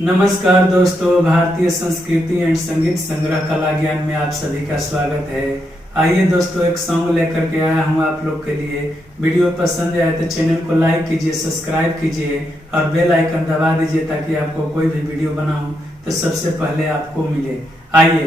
नमस्कार दोस्तों, भारतीय संस्कृति एंड संगीत संग्रह कला ज्ञान में आप सभी का स्वागत है। आइए दोस्तों, एक सॉन्ग लेकर के आया हूँ आप लोग के लिए। वीडियो पसंद आए तो चैनल को लाइक कीजिए, सब्सक्राइब कीजिए और बेल आइकन दबा दीजिए ताकि आपको कोई भी वीडियो बनाऊं तो सबसे पहले आपको मिले। आइए